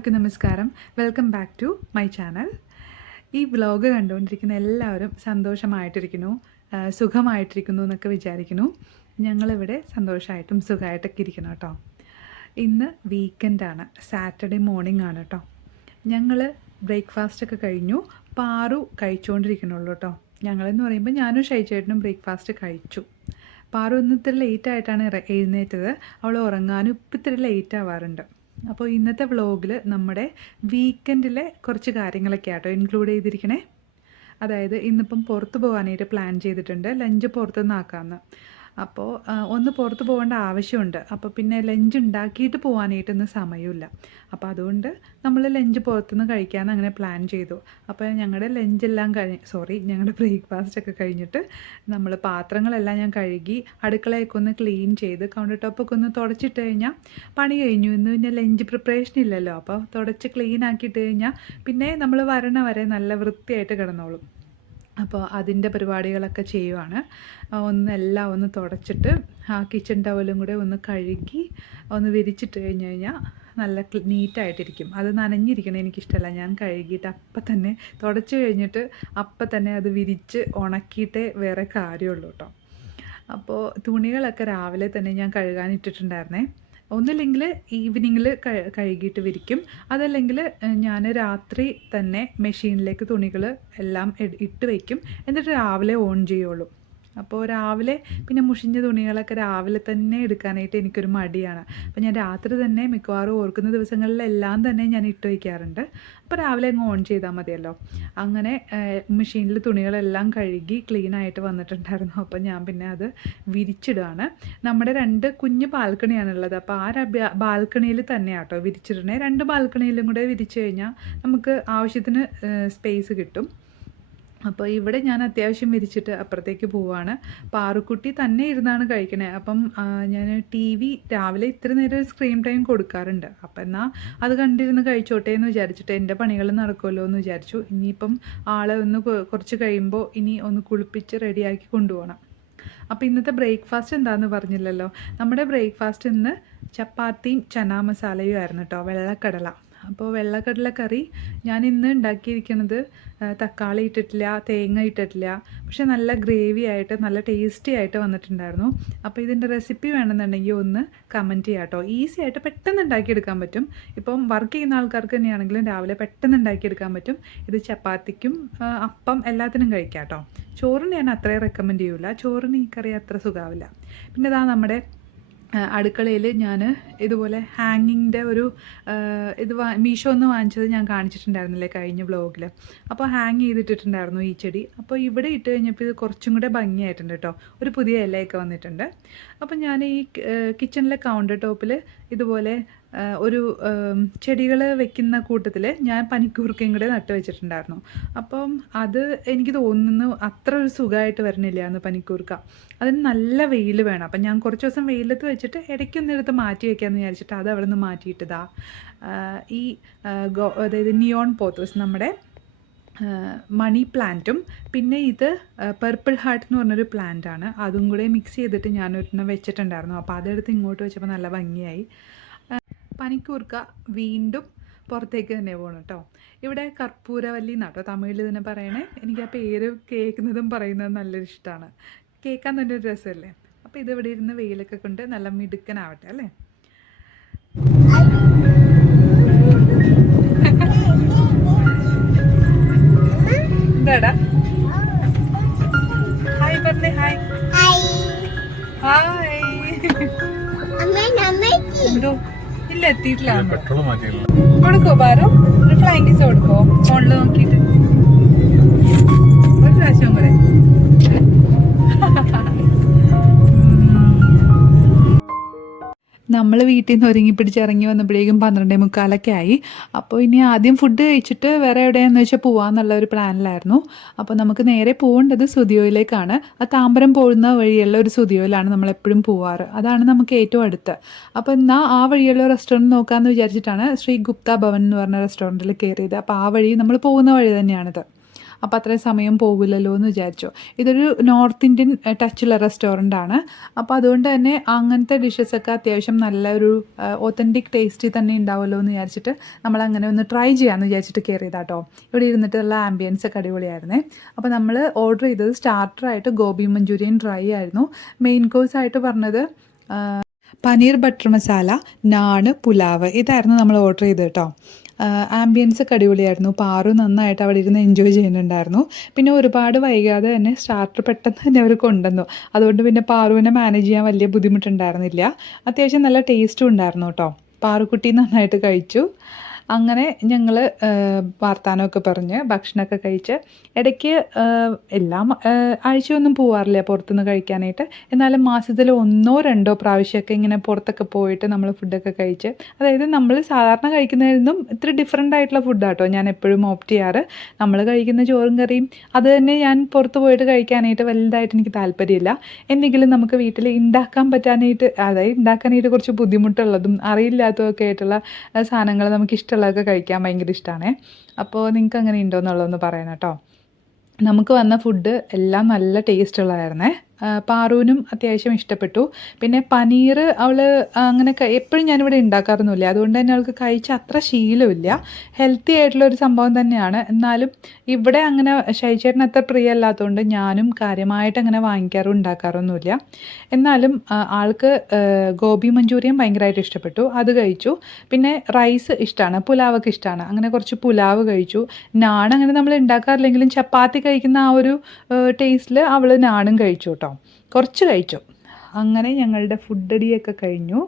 എല്ലാവർക്കും നമസ്കാരം. Welcome back to my channel. ഈ വ്ലോഗ് കണ്ടുകൊണ്ടിരിക്കുന്ന എല്ലാവരും സന്തോഷമായിട്ടിരിക്കുന്നു, സുഖമായിട്ടിരിക്കുന്നു എന്നൊക്കെ വിചാരിക്കുന്നു. ഞങ്ങളിവിടെ സന്തോഷമായിട്ടും സുഖമായിട്ടൊക്കെ ഇരിക്കണം കേട്ടോ. ഇന്ന് വീക്കെൻഡാണ്, സാറ്റർഡേ മോർണിംഗ് ആണ് കേട്ടോ. ഞങ്ങൾ ബ്രേക്ക്ഫാസ്റ്റൊക്കെ കഴിഞ്ഞു, പാറു കഴിച്ചുകൊണ്ടിരിക്കണുള്ളൂ കേട്ടോ. ഞങ്ങളെന്ന് പറയുമ്പോൾ ഞാനും ഷൈചേട്ടനും ബ്രേക്ക്ഫാസ്റ്റ് കഴിച്ചു. പാറു ഇന്ന് ഇത്തിരി ലേറ്റായിട്ടാണ് എഴുന്നേറ്റത്. അവൾ ഉറങ്ങാനും ഇപ്പം ഇത്തിരി ലേറ്റ് ആവാറുണ്ട്. അപ്പോൾ ഇന്നത്തെ വ്ലോഗിൽ നമ്മുടെ വീക്കെൻഡിലെ കുറച്ച് കാര്യങ്ങളൊക്കെ ആട്ടോ ഇൻക്ലൂഡ് ചെയ്തിരിക്കണേ. അതായത് ഇന്നിപ്പം പുറത്ത് പോകാനായിട്ട് പ്ലാൻ ചെയ്തിട്ടുണ്ട്, ലഞ്ച് പുറത്തുനിന്ന് ആക്കാമെന്ന്. അപ്പോൾ ഒന്ന് പുറത്ത് പോകേണ്ട ആവശ്യമുണ്ട്. അപ്പോൾ പിന്നെ ലഞ്ച് ഉണ്ടാക്കിയിട്ട് പോകാനായിട്ടൊന്നും സമയമില്ല. അപ്പോൾ അതുകൊണ്ട് നമ്മൾ ലഞ്ച് പുറത്തുനിന്ന് കഴിക്കാമെന്ന് അങ്ങനെ പ്ലാൻ ചെയ്തു. അപ്പോൾ ഞങ്ങളുടെ ലഞ്ചെല്ലാം ഞങ്ങളുടെ ബ്രേക്ക്ഫാസ്റ്റൊക്കെ കഴിഞ്ഞിട്ട് നമ്മൾ പാത്രങ്ങളെല്ലാം ഞാൻ കഴുകി അടുക്കളയൊക്കെ ഒന്ന് ക്ലീൻ ചെയ്ത് കൗണ്ടർ ടോപ്പൊക്കെ ഒന്ന് തുടച്ചിട്ട് കഴിഞ്ഞാൽ പണി കഴിഞ്ഞു. ഇന്ന് പിന്നെ ലഞ്ച് പ്രിപ്പറേഷൻ ഇല്ലല്ലോ. അപ്പോൾ തുടച്ച് ക്ലീൻ ആക്കിയിട്ട് കഴിഞ്ഞാൽ പിന്നെ നമ്മൾ വരണ വരെ നല്ല വൃത്തിയായിട്ട് കിടന്നോളും. അപ്പോൾ അതിൻ്റെ പരിപാടികളൊക്കെ ചെയ്യുവാണ്. എല്ലാം ഒന്ന് തുടച്ചിട്ട് ആ കിച്ചൺ ടവലും കൂടെ ഒന്ന് കഴുകി ഒന്ന് വിരിച്ചിട്ട് കഴിഞ്ഞ് കഴിഞ്ഞാൽ നല്ല നീറ്റായിട്ടിരിക്കും. അത് നനഞ്ഞിരിക്കണം എനിക്കിഷ്ടമല്ല. ഞാൻ കഴുകിയിട്ട് അപ്പം തന്നെ തുടച്ച് കഴിഞ്ഞിട്ട് അപ്പം തന്നെ അത് വിരിച്ച് ഉണക്കിയിട്ടേ വേറെ കാര്യമുള്ളൂ കേട്ടോ. അപ്പോൾ തുണികളൊക്കെ രാവിലെ തന്നെ ഞാൻ കഴുകാനിട്ടിട്ടുണ്ടായിരുന്നേ. ഒന്നില്ലെങ്കിൽ ഈവനിങ്ങിൽ കഴുകിയിട്ട് വിരിക്കും, അതല്ലെങ്കിൽ ഞാൻ രാത്രി തന്നെ മെഷീനിലേക്ക് തുണികൾ എല്ലാം ഇട്ട് വയ്ക്കും, എന്നിട്ട് രാവിലെ ഓൺ ചെയ്യുള്ളൂ. അപ്പോൾ രാവിലെ പിന്നെ മുഷിഞ്ഞ തുണികളൊക്കെ രാവിലെ തന്നെ എടുക്കാനായിട്ട് എനിക്കൊരു മടിയാണ്. അപ്പോൾ ഞാൻ രാത്രി തന്നെ മിക്കവാറും ഓർക്കുന്ന ദിവസങ്ങളിലെല്ലാം തന്നെ ഞാൻ ഇട്ട് വയ്ക്കാറുണ്ട്. അപ്പോൾ രാവിലെ അങ്ങ് ഓൺ ചെയ്താൽ മതിയല്ലോ. അങ്ങനെ മെഷീനിൽ തുണികളെല്ലാം കഴുകി ക്ലീനായിട്ട് വന്നിട്ടുണ്ടായിരുന്നു. അപ്പോൾ ഞാൻ പിന്നെ അത് വിരിച്ചിടുകയാണ്. നമ്മുടെ 2 കുഞ്ഞ് ബാൽക്കണിയാണുള്ളത്. അപ്പോൾ ആ ബാൽക്കണിയിൽ തന്നെയാണ് കേട്ടോ വിരിച്ചിടണേ. 2 ബാൽക്കണിയിലും കൂടെ വിരിച്ചു കഴിഞ്ഞാൽ നമുക്ക് ആവശ്യത്തിന് സ്പേസ് കിട്ടും. അപ്പോൾ ഇവിടെ ഞാൻ അത്യാവശ്യം വിരിച്ചിട്ട് അപ്പുറത്തേക്ക് പോവുകയാണ്. പാറുക്കുട്ടി തന്നെ ഇരുന്നാണ് കഴിക്കണേ. അപ്പം ഞാൻ TV രാവിലെ ഇത്ര നേരം സ്ക്രീൻ ടൈം കൊടുക്കാറുണ്ട്. അപ്പം എന്നാൽ അത് കണ്ടിരുന്ന് കഴിച്ചോട്ടെ എന്ന് വിചാരിച്ചിട്ട് എൻ്റെ പണികൾ നടക്കുമല്ലോ എന്ന് വിചാരിച്ചു. ഇനിയിപ്പം ആളെ ഒന്ന് കുറച്ച് കഴിയുമ്പോൾ ഇനി ഒന്ന് കുളിപ്പിച്ച് റെഡിയാക്കി കൊണ്ടുപോകണം. അപ്പോൾ ഇന്നത്തെ ബ്രേക്ക്ഫാസ്റ്റ് എന്താണെന്ന് പറഞ്ഞില്ലല്ലോ. നമ്മുടെ ബ്രേക്ക്ഫാസ്റ്റ് ഇന്ന് ചപ്പാത്തിയും ചനാ മസാലയും ആയിരുന്നു കേട്ടോ, വെള്ളക്കടല. അപ്പോൾ വെള്ളക്കടല കറി ഞാൻ ഇന്ന് ഉണ്ടാക്കിയിരിക്കുന്നത് തക്കാളി ഇട്ടിട്ടില്ല, തേങ്ങ ഇട്ടിട്ടില്ല, പക്ഷെ നല്ല ഗ്രേവി ആയിട്ട് നല്ല ടേസ്റ്റി ആയിട്ട് വന്നിട്ടുണ്ടായിരുന്നു. അപ്പോൾ ഇതിൻ്റെ റെസിപ്പി വേണമെന്നുണ്ടെങ്കിൽ ഒന്ന് കമൻറ്റ് ചെയ്യാം കേട്ടോ. ഈസി ആയിട്ട് പെട്ടെന്ന് ഉണ്ടാക്കിയെടുക്കാൻ പറ്റും. ഇപ്പം വർക്ക് ചെയ്യുന്ന ആൾക്കാർക്ക് തന്നെയാണെങ്കിലും രാവിലെ പെട്ടെന്ന് ഉണ്ടാക്കിയെടുക്കാൻ പറ്റും. ഇത് ചപ്പാത്തിക്കും അപ്പം എല്ലാത്തിനും കഴിക്കാം കേട്ടോ. ചോറിന് ഞാൻ അത്രയും റെക്കമെൻഡ് ചെയ്യില്ല, ചോറിന് ഈ കറി അത്ര സുഖാവില്ല. പിന്നെ ഇതാ നമ്മുടെ അടുക്കളയിൽ ഞാൻ ഇതുപോലെ ഹാങ്ങിങ്ങിൻ്റെ ഒരു മീഷോ ഒന്ന് വാങ്ങിച്ചത് ഞാൻ കാണിച്ചിട്ടുണ്ടായിരുന്നില്ലേ കഴിഞ്ഞ വ്ലോഗിൽ. അപ്പോൾ ഹാങ് ചെയ്തിട്ടിട്ടുണ്ടായിരുന്നു ഈ ചെടി. അപ്പോൾ ഇവിടെ ഇട്ട് കഴിഞ്ഞപ്പോൾ ഇത് കുറച്ചും കൂടെ ഭംഗിയായിട്ടുണ്ട് കേട്ടോ. ഒരു പുതിയ ഇലയൊക്കെ വന്നിട്ടുണ്ട്. അപ്പോൾ ഞാൻ ഈ കിച്ചണിലെ കൗണ്ടർ ടോപ്പിൽ ഇതുപോലെ ഒരു ചെടികൾ വെക്കുന്ന കൂട്ടത്തിൽ ഞാൻ പനിക്കൂർക്കയും കൂടെ നട്ട് വെച്ചിട്ടുണ്ടായിരുന്നു. അപ്പം അത് എനിക്ക് തോന്നുന്നു അത്ര ഒരു സുഖമായിട്ട് വരണില്ല എന്ന് പനിക്കൂർക്ക. അതിന് നല്ല വെയിൽ വേണം. അപ്പം ഞാൻ കുറച്ച് ദിവസം വെയിലത്ത് വെച്ചിട്ട് ഇടയ്ക്കൊന്നെടുത്ത് മാറ്റി വയ്ക്കാമെന്ന് വിചാരിച്ചിട്ട് അത് അവിടെ നിന്ന് മാറ്റിയിട്ടതാ ഈ അതായത് നിയോൺ പോത്തോസ് നമ്മുടെ മണി പ്ലാന്റും പിന്നെ ഇത് പർപ്പിൾ ഹാർട്ട് എന്ന് പറഞ്ഞൊരു പ്ലാന്റാണ്, അതും കൂടെ മിക്സ് ചെയ്തിട്ട് ഞാനൊരെണ്ണം വെച്ചിട്ടുണ്ടായിരുന്നു. അപ്പോൾ അതെടുത്ത് ഇങ്ങോട്ട് വെച്ചപ്പോൾ നല്ല ഭംഗിയായി. പനിക്കൂർക്ക വീണ്ടും പുറത്തേക്ക് തന്നെ പോകണം കേട്ടോ. ഇവിടെ കർപ്പൂരവല്ലി എന്നാട്ടോ തമിഴിൽ ഇതിനെ പറയണേ. എനിക്ക് ആ പേര് കേൾക്കുന്നതും പറയുന്നതും നല്ലൊരു ഇഷ്ടമാണ്. കേൾക്കാൻ തന്നെ ഒരു രസമല്ലേ. അപ്പോൾ ഇതിവിടെ ഇരുന്ന് വെയിലൊക്കെ കൊണ്ട് നല്ല മിടുക്കനാവട്ടെ അല്ലേ. എന്താടാ ഹായ് പറഞ്ഞേ. Hi hi. എന്തോ ഇല്ല എത്തിയിട്ടില്ല. കൊടുക്കോ പാറു, ഒരു ഫ്ലൈങ് കിസ് കൊടുക്കോ ഫോണിൽ നോക്കിയിട്ട് ഒരു പ്രാവശ്യം കൂടെ. നമ്മൾ വീട്ടിൽ നിന്ന് ഒരുങ്ങി പിടിച്ചിറങ്ങി വന്നപ്പോഴേക്കും 12:45 ആയി. അപ്പോൾ ഇനി ആദ്യം ഫുഡ് കഴിച്ചിട്ട് വേറെ എവിടെയാണെന്ന് വെച്ചാൽ പോകാമെന്നുള്ള ഒരു പ്ലാനിലായിരുന്നു. അപ്പോൾ നമുക്ക് നേരെ പോകേണ്ടത് സുദിയോയിലേക്കാണ്. ആ താമ്പരം പോകുന്ന വഴിയുള്ള ഒരു സുദിയോയിലാണ് നമ്മളെപ്പോഴും പോവാറ്. അതാണ് നമുക്ക് ഏറ്റവും അടുത്ത്. അപ്പോൾ എന്നാൽ ആ വഴിയുള്ള റെസ്റ്റോറൻറ്റ് നോക്കാമെന്ന് വിചാരിച്ചിട്ടാണ് ശ്രീ ഗുപ്ത ഭവൻ എന്ന് പറഞ്ഞ റെസ്റ്റോറൻറ്റിൽ കയറിയത്. അപ്പോൾ ആ വഴി നമ്മൾ പോകുന്ന വഴി തന്നെയാണിത്. അപ്പോൾ അത്രയും സമയം പോകില്ലല്ലോ എന്ന് വിചാരിച്ചു. ഇതൊരു നോർത്ത് ഇന്ത്യൻ ടച്ചുള്ള റെസ്റ്റോറൻ്റാണ്. അപ്പോൾ അതുകൊണ്ട് തന്നെ അങ്ങനത്തെ ഡിഷസൊക്കെ അത്യാവശ്യം നല്ലൊരു ഒത്തൻറ്റിക് ടേസ്റ്റിൽ തന്നെ ഉണ്ടാവുമല്ലോ എന്ന് വിചാരിച്ചിട്ട് നമ്മളങ്ങനെ ഒന്ന് ട്രൈ ചെയ്യാമെന്ന് വിചാരിച്ചിട്ട് കയറിയതാട്ടോ. ഇവിടെ ഇരുന്നിട്ടുള്ള ആംബിയൻസ് ഒക്കെ അടിപൊളിയായിരുന്നേ. അപ്പോൾ നമ്മൾ ഓർഡർ ചെയ്തത് സ്റ്റാർട്ടറായിട്ട് ഗോബി മഞ്ചൂരിയൻ ഡ്രൈ ആയിരുന്നു. മെയിൻ കോഴ്സായിട്ട് പറഞ്ഞത് പനീർ ബട്ടർ മസാല, നാണ്, പുലാവ് ഇതായിരുന്നു നമ്മൾ ഓർഡർ ചെയ്തത് കേട്ടോ. ആംബിയൻസ് ഒക്കെ അടിപൊളിയായിരുന്നു. പാറു നന്നായിട്ട് അവിടെ ഇരുന്ന് എൻജോയ് ചെയ്യുന്നുണ്ടായിരുന്നു. പിന്നെ ഒരുപാട് വൈകാതെ തന്നെ സ്റ്റാർട്ടർ പെട്ടെന്ന് തന്നെ അവർ കൊണ്ടുവന്നു. അതുകൊണ്ട് പിന്നെ പാറുവിനെ മാനേജ് ചെയ്യാൻ വലിയ ബുദ്ധിമുട്ടുണ്ടായിരുന്നില്ല. അത്യാവശ്യം നല്ല ടേസ്റ്റും ഉണ്ടായിരുന്നു കേട്ടോ. പാറുക്കുട്ടി നന്നായിട്ട് കഴിച്ചു. അങ്ങനെ ഞങ്ങൾ വർത്താനമൊക്കെ പറഞ്ഞ് ഭക്ഷണമൊക്കെ കഴിച്ച് ഇടയ്ക്ക് എല്ലാം ആഴ്ചയൊന്നും പോവാറില്ല പുറത്തുനിന്ന് കഴിക്കാനായിട്ട്. എന്നാലും മാസത്തിൽ 1-2 പ്രാവശ്യമൊക്കെ ഇങ്ങനെ പുറത്തൊക്കെ പോയിട്ട് നമ്മൾ ഫുഡൊക്കെ കഴിച്ച്, അതായത് നമ്മൾ സാധാരണ കഴിക്കുന്നതിൽ നിന്നും ഇത്തിരി ഡിഫറെൻ്റ് ആയിട്ടുള്ള ഫുഡാട്ടോ ഞാൻ എപ്പോഴും ഓപ്റ്റ് ചെയ്യാറ്. നമ്മൾ കഴിക്കുന്ന ചോറും കറിയും അത് തന്നെ ഞാൻ പുറത്ത് പോയിട്ട് കഴിക്കാനായിട്ട് വലുതായിട്ട് എനിക്ക് താല്പര്യമില്ല. എന്തെങ്കിലും നമുക്ക് വീട്ടിൽ ഉണ്ടാക്കാൻ പറ്റാനായിട്ട്, അതായത് ഉണ്ടാക്കാനായിട്ട് കുറച്ച് ബുദ്ധിമുട്ടുള്ളതും അറിയില്ലാത്തതൊക്കെ ആയിട്ടുള്ള സാധനങ്ങൾ നമുക്ക് ഇഷ്ടമുള്ളതൊക്കെ കഴിക്കാൻ ഭയങ്കര ഇഷ്ടമാണ്. അപ്പോൾ നിങ്ങൾക്ക് അങ്ങനെ ഉണ്ടോ എന്നുള്ളതൊന്ന് പറയണം കേട്ടോ. നമുക്ക് വന്ന ഫുഡ് എല്ലാം നല്ല ടേസ്റ്റുള്ളതായിരുന്നേ. പാറുവിനും അത്യാവശ്യം ഇഷ്ടപ്പെട്ടു. പിന്നെ പനീർ അവൾ അങ്ങനെ എപ്പോഴും ഞാനിവിടെ ഉണ്ടാക്കാറൊന്നുമില്ല, അതുകൊണ്ട് തന്നെ അവൾക്ക് കഴിച്ച അത്ര ശീലമില്ല. ഹെൽത്തി ആയിട്ടുള്ളൊരു സംഭവം തന്നെയാണ്. എന്നാലും ഇവിടെ അങ്ങനെ ഷൈചേട്ടന് അത്ര പ്രിയമല്ലാത്തതുകൊണ്ട് ഞാനും കാര്യമായിട്ട് അങ്ങനെ വാങ്ങിക്കാറും ഉണ്ടാക്കാറൊന്നുമില്ല. എന്നാലും ആൾക്ക് ഗോബി മഞ്ചൂരിയൻ ഭയങ്കരമായിട്ട് ഇഷ്ടപ്പെട്ടു, അത് കഴിച്ചു. പിന്നെ റൈസ് ഇഷ്ടമാണ്, പുലാവൊക്കെ ഇഷ്ടമാണ്. അങ്ങനെ കുറച്ച് പുലാവ് കഴിച്ചു. നാൺ അങ്ങനെ നമ്മൾ ഉണ്ടാക്കാറില്ലെങ്കിലും ചപ്പാത്തി കഴിക്കുന്ന ആ ഒരു ടേസ്റ്റിൽ അവൾ നാണും കഴിച്ചു കേട്ടോ. കുറച്ച് കഴിച്ചു. അങ്ങനെ ഞങ്ങളുടെ ഫുഡ് അടിയൊക്കെ കഴിഞ്ഞു.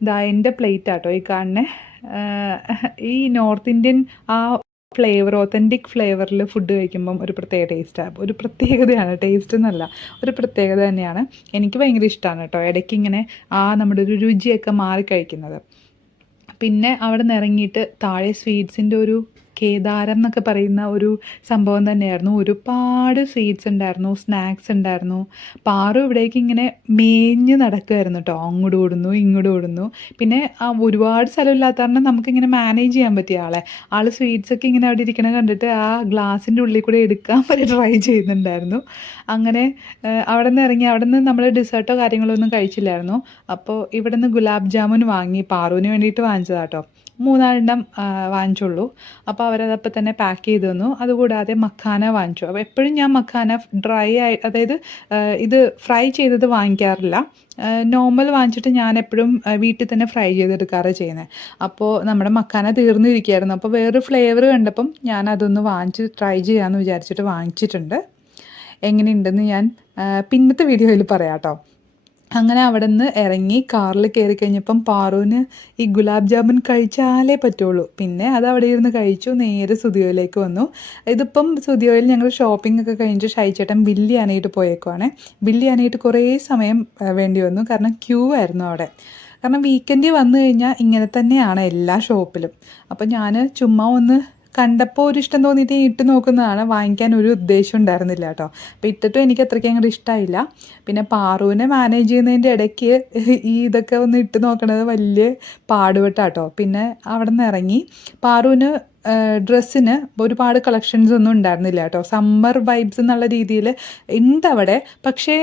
ഇതാ എൻ്റെ പ്ലേറ്റ് ആട്ടോ ഈ കാണുന്നത്. ഈ നോർത്ത് ഇന്ത്യൻ ആ ഫ്ലേവർ, ഒത്തൻറ്റിക് ഫ്ലേവറിൽ ഫുഡ് കഴിക്കുമ്പം ഒരു പ്രത്യേക ടേസ്റ്റാണ്, ഒരു പ്രത്യേകതയാണ്. ടേസ്റ്റ് എന്നല്ല, ഒരു പ്രത്യേകത തന്നെയാണ്. എനിക്ക് ഭയങ്കര ഇഷ്ടമാണ് കേട്ടോ ഇടയ്ക്ക് ഇങ്ങനെ നമ്മുടെ ഒരു രുചിയൊക്കെ മാറി കഴിക്കുന്നത്. പിന്നെ അവിടെ നിന്ന് ഇറങ്ങിയിട്ട് താഴെ സ്വീറ്റ്സിൻ്റെ ഒരു കേദാരം എന്നൊക്കെ പറയുന്ന ഒരു സംഭവം തന്നെയായിരുന്നു. ഒരുപാട് സ്വീറ്റ്സ് ഉണ്ടായിരുന്നു, സ്നാക്സ് ഉണ്ടായിരുന്നു. പാറു ഇവിടേക്ക് ഇങ്ങനെ മേഞ്ഞ് നടക്കുമായിരുന്നു കേട്ടോ. അങ്ങോട്ട് ഓടുന്നു ഇങ്ങോട്ട് ഓടുന്നു. പിന്നെ ഒരുപാട് സ്ഥലമില്ലാത്ത കാരണം നമുക്കിങ്ങനെ മാനേജ് ചെയ്യാൻ പറ്റിയ ആൾ സ്വീറ്റ്സൊക്കെ ഇങ്ങനെ അവിടെ ഇരിക്കണ കണ്ടിട്ട് ആ ഗ്ലാസിൻ്റെ ഉള്ളിൽ കൂടെ എടുക്കാൻ വരെ ട്രൈ ചെയ്യുന്നുണ്ടായിരുന്നു. അങ്ങനെ അവിടെ നിന്ന് ഇറങ്ങി, അവിടെ നിന്ന് നമ്മൾ ഡെസേർട്ടോ കാര്യങ്ങളോ ഒന്നും കഴിച്ചില്ലായിരുന്നു. അപ്പോൾ ഇവിടെ നിന്ന് ഗുലാബ് ജാമുൻ വാങ്ങി, പാറുവിന് വേണ്ടിയിട്ട് വാങ്ങിച്ചതാട്ടോ. 3-4 വാങ്ങിച്ചുള്ളൂ. അപ്പോൾ അവരതപ്പോൾ തന്നെ പാക്ക് ചെയ്ത് തന്നു. അതുകൂടാതെ മഖാന വാങ്ങിച്ചു. അപ്പോൾ എപ്പോഴും ഞാൻ മഖാന ഡ്രൈ ആയി, അതായത് ഇത് ഫ്രൈ ചെയ്തത് വാങ്ങിക്കാറില്ല. നോർമൽ വാങ്ങിച്ചിട്ട് ഞാൻ എപ്പോഴും വീട്ടിൽ തന്നെ ഫ്രൈ ചെയ്തെടുക്കാറ് ചെയ്യുന്നത്. അപ്പോൾ നമ്മുടെ മഖാന തീർന്നിരിക്കുകയായിരുന്നു. അപ്പോൾ വേറൊരു ഫ്ലേവർ കണ്ടപ്പം ഞാൻ അതൊന്ന് വാങ്ങിച്ച് ട്രൈ ചെയ്യാമെന്ന് വിചാരിച്ചിട്ട് വാങ്ങിച്ചിട്ടുണ്ട്. എങ്ങനെയുണ്ടെന്ന് ഞാൻ പിന്നത്തെ വീഡിയോയിൽ പറയാം കേട്ടോ. അങ്ങനെ അവിടെ നിന്ന് ഇറങ്ങി കാറിൽ കയറി കഴിഞ്ഞപ്പം പാറുവിന് ഈ ഗുലാബ് ജാമുൻ കഴിച്ചാലേ പറ്റുള്ളൂ. പിന്നെ അത് അവിടെ ഇരുന്ന് കഴിച്ചു. നേരെ സുദിയോയിലേക്ക് വന്നു. ഇതിപ്പം സുദിയോയിൽ ഞങ്ങൾ ഷോപ്പിംഗ് ഒക്കെ കഴിഞ്ഞിട്ട് ഷൈചേട്ടൻ ബില്ല് ചെയ്യാനായിട്ട് പോയേക്കുവാണ്. ബില്ല് ചെയ്യാനായിട്ട് കുറേ സമയം വേണ്ടി വന്നു, കാരണം ക്യൂ ആയിരുന്നു അവിടെ. കാരണം വീക്കെൻഡ് വന്നു കഴിഞ്ഞാൽ ഇങ്ങനെ തന്നെയാണ് എല്ലാ ഷോപ്പിലും. അപ്പം ഞാൻ ചുമ്മാ ഒന്ന് കണ്ടപ്പോൾ ഒരു ഇഷ്ടം തോന്നിയിട്ട് ഇട്ട് നോക്കുന്നതാണ്. വാങ്ങിക്കാൻ ഒരു ഉദ്ദേശം ഉണ്ടായിരുന്നില്ല കേട്ടോ. അപ്പോൾ ഇട്ടിട്ടും എനിക്ക് അത്രയ്ക്ക് അങ്ങോട്ട് ഇഷ്ടമായില്ല. പിന്നെ പാറുവിനെ മാനേജ് ചെയ്യുന്നതിൻ്റെ ഇടയ്ക്ക് ഇതൊക്കെ ഒന്ന് ഇട്ട് നോക്കണത് വലിയ പാടുപെട്ടാട്ടോ. പിന്നെ അവിടെ നിന്ന് ഇറങ്ങി. പാറുവിന് ഡ്രസ്സിന് ഒരുപാട് കളക്ഷൻസ് ഒന്നും ഉണ്ടായിരുന്നില്ല കേട്ടോ. സമ്മർ വൈബ്സ് എന്നുള്ള രീതിയിൽ ഉണ്ട് അവിടെ. പക്ഷേ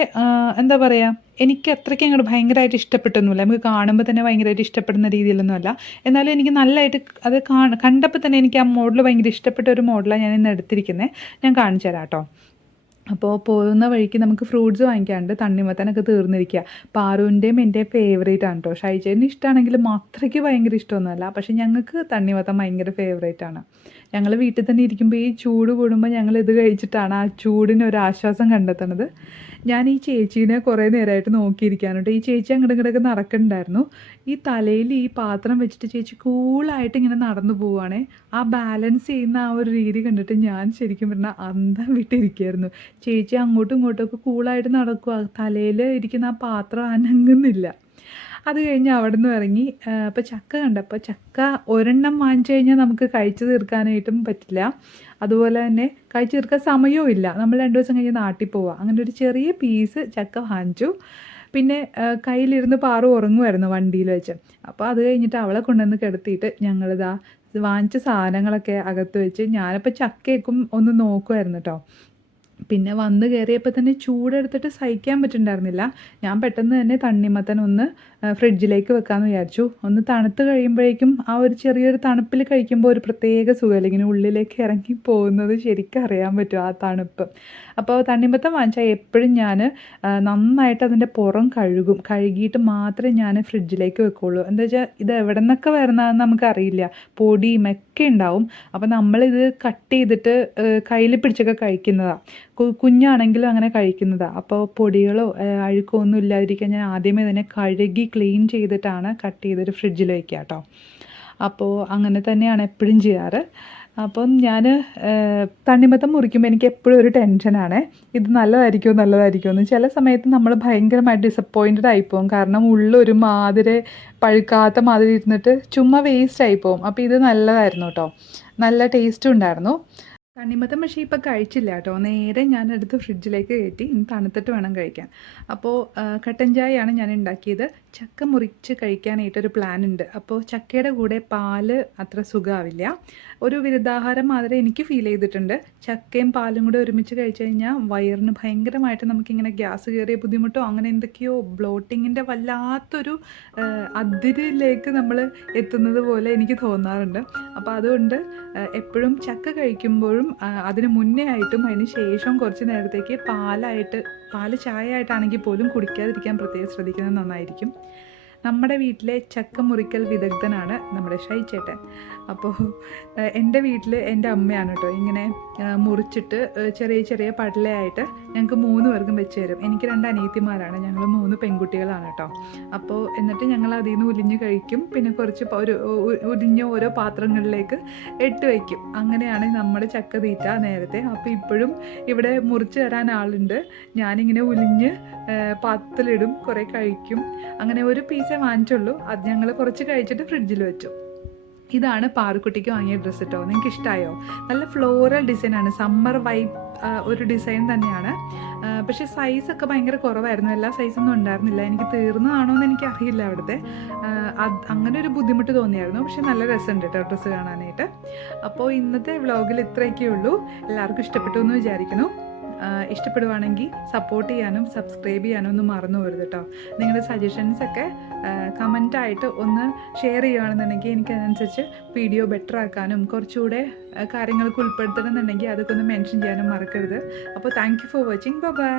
എന്താ പറയുക, എനിക്ക് അത്രയ്ക്ക് അങ്ങോട്ട് ഭയങ്കരമായിട്ട് ഇഷ്ടപ്പെട്ടൊന്നുമില്ല. നമുക്ക് കാണുമ്പോൾ തന്നെ ഭയങ്കരമായിട്ട് ഇഷ്ടപ്പെടുന്ന രീതിയിലൊന്നുമല്ല. എന്നാലും എനിക്ക് നല്ലതായിട്ട് അത് കണ്ടപ്പോൾ തന്നെ എനിക്ക് ആ മോഡൽ ഭയങ്കര ഇഷ്ടപ്പെട്ട ഒരു മോഡലാണ് ഞാൻ ഇന്ന് എടുത്തിരിക്കുന്നത്. ഞാൻ കാണിച്ചു തരാം കേട്ടോ. അപ്പോൾ പോകുന്ന വഴിക്ക് നമുക്ക് ഫ്രൂട്ട്സ് വാങ്ങിക്കാണ്ട്. തണ്ണിമത്തനൊക്കെ തീർന്നിരിക്കുക. പാറുവിൻ്റെയും എൻ്റെയും ഫേവറേറ്റ് ആണ് കേട്ടോ. ഷൈജേന് ഇഷ്ടമാണെങ്കിലും അത്രയ്ക്ക് ഭയങ്കര ഇഷ്ടമൊന്നുമല്ല. പക്ഷേ ഞങ്ങൾക്ക് തണ്ണിമത്തൻ ഭയങ്കര ഫേവറേറ്റ് ആണ്. ഞങ്ങൾ വീട്ടിൽ തന്നെ ഇരിക്കുമ്പോൾ ഈ ചൂട് കൂടുമ്പോൾ ഞങ്ങൾ ഇത് കഴിച്ചിട്ടാണ് ആ ചൂടിന് ഒരു ആശ്വാസം കണ്ടെത്തുന്നത്. ഞാൻ ഈ ചേച്ചീനെ കുറേ നേരമായിട്ട് നോക്കിയിരിക്കാനുണ്ട്. ഈ ചേച്ചി അങ്ങോട്ട് ഇങ്ങോട്ടൊക്കെ നടക്കുന്നുണ്ടായിരുന്നു. ഈ തലയിൽ ഈ പാത്രം വെച്ചിട്ട് ചേച്ചി കൂളായിട്ട് ഇങ്ങനെ നടന്നു പോവുകയാണേ. ആ ബാലൻസ് ചെയ്യുന്ന ആ ഒരു രീതി കണ്ടിട്ട് ഞാൻ ശരിക്കും പറഞ്ഞാൽ അന്തം വിട്ടിരിക്കുകയായിരുന്നു. ചേച്ചി അങ്ങോട്ടും ഇങ്ങോട്ടൊക്കെ കൂളായിട്ട് നടക്കുക, തലയിൽ ഇരിക്കുന്ന ആ പാത്രം അനങ്ങുന്നില്ല. അത് കഴിഞ്ഞ് അവിടെ നിന്ന് ഇറങ്ങി. അപ്പോൾ ചക്ക കണ്ടപ്പോൾ ചക്ക ഒരെണ്ണം വാങ്ങിച്ചു കഴിഞ്ഞാൽ നമുക്ക് കഴിച്ചു തീർക്കാനായിട്ടും പറ്റില്ല. അതുപോലെ തന്നെ കഴിച്ചു തീർക്കാൻ സമയവും ഇല്ല. നമ്മൾ 2 ദിവസം കഴിഞ്ഞ് നാട്ടിൽ പോവുക. അങ്ങനെ ഒരു ചെറിയ പീസ് ചക്ക വാങ്ങിച്ചു. പിന്നെ കയ്യിലിരുന്ന് പാറു ഉറങ്ങുമായിരുന്നു വണ്ടിയിൽ വെച്ച്. അപ്പോൾ അത് കഴിഞ്ഞിട്ട് അവളെ കൊണ്ടുവന്ന് കിടത്തിയിട്ട് ഞങ്ങളിതാ വാങ്ങിച്ച സാധനങ്ങളൊക്കെ അകത്ത് വെച്ച് ഞാനിപ്പോൾ ചക്കയൊക്കെ ഒന്ന് നോക്കുമായിരുന്നു കേട്ടോ. പിന്നെ വന്ന് കയറിയപ്പോൾ തന്നെ ചൂടെടുത്തിട്ട് സഹിക്കാൻ പറ്റുന്നുണ്ടായിരുന്നില്ല. ഞാൻ പെട്ടെന്ന് തന്നെ തണ്ണിമത്തൻ ഒന്ന് ഫ്രിഡ്ജിലേക്ക് വെക്കാമെന്ന് വിചാരിച്ചു. ഒന്ന് തണുത്ത് കഴിയുമ്പോഴേക്കും ആ ഒരു ചെറിയൊരു തണുപ്പിൽ കഴിക്കുമ്പോൾ ഒരു പ്രത്യേക സുഖമല്ലേ, ഇങ്ങനെ ഉള്ളിലേക്ക് ഇറങ്ങി പോകുന്നത് ശരിക്കും അറിയാൻ പറ്റും ആ തണുപ്പ്. അപ്പോൾ തണ്ണിമത്തൻ വാങ്ങിച്ചാൽ എപ്പോഴും ഞാൻ നന്നായിട്ട് അതിൻ്റെ പുറം കഴുകിയിട്ട് മാത്രമേ ഞാൻ ഫ്രിഡ്ജിലേക്ക് വെക്കുകയുള്ളൂ. എന്താ വെച്ചാൽ ഇത് എവിടെ നിന്നൊക്കെ വരുന്നതെന്ന് നമുക്കറിയില്ല, പൊടിയും ഒക്കെ ഉണ്ടാവും. അപ്പോൾ നമ്മളിത് കട്ട് ചെയ്തിട്ട് കയ്യിൽ പിടിച്ചൊക്കെ കഴിക്കുന്നതാണ്, കുഞ്ഞാണെങ്കിലും അങ്ങനെ കഴിക്കുന്നതാണ്. അപ്പോൾ പൊടികളോ അഴുക്കോ ഒന്നും ഇല്ലാതിരിക്കാൻ ഞാൻ ആദ്യമേ തന്നെ കഴുകി ക്ലീൻ ചെയ്തിട്ടാണ് കട്ട് ചെയ്തിട്ട് ഫ്രിഡ്ജിൽ വയ്ക്കുക കേട്ടോ. അപ്പോൾ അങ്ങനെ തന്നെയാണ് എപ്പോഴും ചെയ്യാറ്. അപ്പം ഞാൻ തണ്ണിമത്തൻ മുറിക്കുമ്പോൾ എനിക്ക് എപ്പോഴും ഒരു ടെൻഷനാണ്, ഇത് നല്ലതായിരിക്കുമോ എന്ന്. ചില സമയത്ത് നമ്മൾ ഭയങ്കരമായിട്ട് ഡിസപ്പോയിൻറ്റഡ് ആയിപ്പോവും, കാരണം ഉള്ളൊരു മാതിരി പഴുക്കാത്ത മാതിരി ഇരുന്നിട്ട് ചുമ്മാ വേസ്റ്റ് ആയിപ്പോവും. അപ്പോൾ ഇത് നല്ലതായിരുന്നു കേട്ടോ, നല്ല ടേസ്റ്റും ഉണ്ടായിരുന്നു. തണ്ണിമത്തൻ പക്ഷേ ഇപ്പോൾ കഴിച്ചില്ല കേട്ടോ, നേരെ ഞാനെടുത്ത് ഫ്രിഡ്ജിലേക്ക് കയറ്റി, ഇനി തണുത്തിട്ട് വേണം കഴിക്കാൻ. അപ്പോൾ കട്ടൻ ചായയാണ് ഞാൻ ഉണ്ടാക്കിയത്. ചക്ക മുറിച്ച് കഴിക്കാനായിട്ടൊരു പ്ലാൻ ഉണ്ട്. അപ്പോൾ ചക്കയുടെ കൂടെ പാല് അത്ര സുഖമാവില്ല, ഒരു വിരുദ്ധാഹാരം മാതിരി എനിക്ക് ഫീൽ ചെയ്തിട്ടുണ്ട്. ചക്കയും പാലും കൂടെ ഒരുമിച്ച് കഴിച്ചു കഴിഞ്ഞാൽ വയറിന് ഭയങ്കരമായിട്ട് നമുക്കിങ്ങനെ ഗ്യാസ് കയറിയ ബുദ്ധിമുട്ടോ അങ്ങനെ എന്തൊക്കെയോ ബ്ലോട്ടിങ്ങിൻ്റെ വല്ലാത്തൊരു അതിരിലേക്ക് നമ്മൾ എത്തുന്നത് പോലെ എനിക്ക് തോന്നാറുണ്ട്. അപ്പോൾ അതുകൊണ്ട് എപ്പോഴും ചക്ക കഴിക്കുമ്പോഴും അതിന് മുന്നേ ആയിട്ടും അതിന് ശേഷം കുറച്ച് നേരത്തേക്ക് പാല് ചായ ആയിട്ടാണെങ്കിൽ പോലും കുടിക്കാതിരിക്കാൻ പ്രത്യേകം ശ്രദ്ധിക്കുന്നത് നന്നായിരിക്കും. നമ്മുടെ വീട്ടിലെ ചക്ക മുറിക്കൽ വിദഗ്ധനാണ് നമ്മുടെ ഷൈച്ചേട്ടൻ. അപ്പോൾ എൻ്റെ വീട്ടിൽ എൻ്റെ അമ്മയാണ് കേട്ടോ ഇങ്ങനെ മുറിച്ചിട്ട് ചെറിയ ചെറിയ പടലയായിട്ട് ഞങ്ങൾക്ക് 3 പേർക്കും വെച്ച് തരും. എനിക്ക് 2 അനിയത്തിമാരാണ്, ഞങ്ങൾ 3 പെൺകുട്ടികളാണ് കേട്ടോ. അപ്പോൾ എന്നിട്ട് ഞങ്ങൾ അതിൽ നിന്ന് ഉലിഞ്ഞ് കഴിക്കും, പിന്നെ കുറച്ച് ഉലിഞ്ഞ് ഓരോ പാത്രങ്ങളിലേക്ക് ഇട്ട് വയ്ക്കും. അങ്ങനെയാണ് നമ്മുടെ ചക്ക തീറ്റ നേരത്തെ. അപ്പോൾ ഇപ്പോഴും ഇവിടെ മുറിച്ച് തരാൻ ആളുണ്ട്, ഞാനിങ്ങനെ ഉലിഞ്ഞ് പാത്രത്തിലിടും, കുറേ കഴിക്കും. അങ്ങനെ ഒരു പീസേ വാങ്ങിച്ചുള്ളൂ, അത് ഞങ്ങൾ കുറച്ച് കഴിച്ചിട്ട് ഫ്രിഡ്ജിൽ വെച്ചു. ഇതാണ് പാറുക്കുട്ടിക്ക് വാങ്ങിയ ഡ്രസ്സ് കേട്ടോ. നിങ്ങൾക്ക് ഇഷ്ടമായോ? നല്ല ഫ്ലോറൽ ഡിസൈനാണ്, സമ്മർ വൈബ് ഒരു ഡിസൈൻ തന്നെയാണ്. പക്ഷേ സൈസൊക്കെ ഭയങ്കര കുറവായിരുന്നു, എല്ലാ സൈസൊന്നും ഉണ്ടായിരുന്നില്ല. എനിക്ക് തീർന്നതാണോ എന്ന് എനിക്കറിയില്ല അവിടുത്തെ. അങ്ങനെ ഒരു ബുദ്ധിമുട്ട് തോന്നിയായിരുന്നു. പക്ഷേ നല്ല രസമുണ്ട് കേട്ടോ ഡ്രസ്സ് കാണാനായിട്ട്. അപ്പോൾ ഇന്നത്തെ വ്ളോഗിൽ ഇത്രയൊക്കെ ഉള്ളൂ. എല്ലാവർക്കും ഇഷ്ടപ്പെട്ടു എന്ന് വിചാരിക്കുന്നു. ഇഷ്ടപ്പെടുവാണെങ്കിൽ സപ്പോർട്ട് ചെയ്യാനും സബ്സ്ക്രൈബ് ചെയ്യാനും ഒന്നും മറന്നു പോകരുത് കേട്ടോ. നിങ്ങളുടെ സജഷൻസൊക്കെ കമൻറ്റായിട്ട് ഒന്ന് ഷെയർ ചെയ്യുകയാണെന്നുണ്ടെങ്കിൽ എനിക്കതനുസരിച്ച് വീഡിയോ ബെറ്റർ ആക്കാനും കുറച്ചുകൂടെ കാര്യങ്ങൾക്ക് ഉൾപ്പെടുത്തണമെന്നുണ്ടെങ്കിൽ അതൊക്കെ ഒന്ന് മെൻഷൻ ചെയ്യാനും മറക്കരുത്. അപ്പോൾ thank you for watching. By.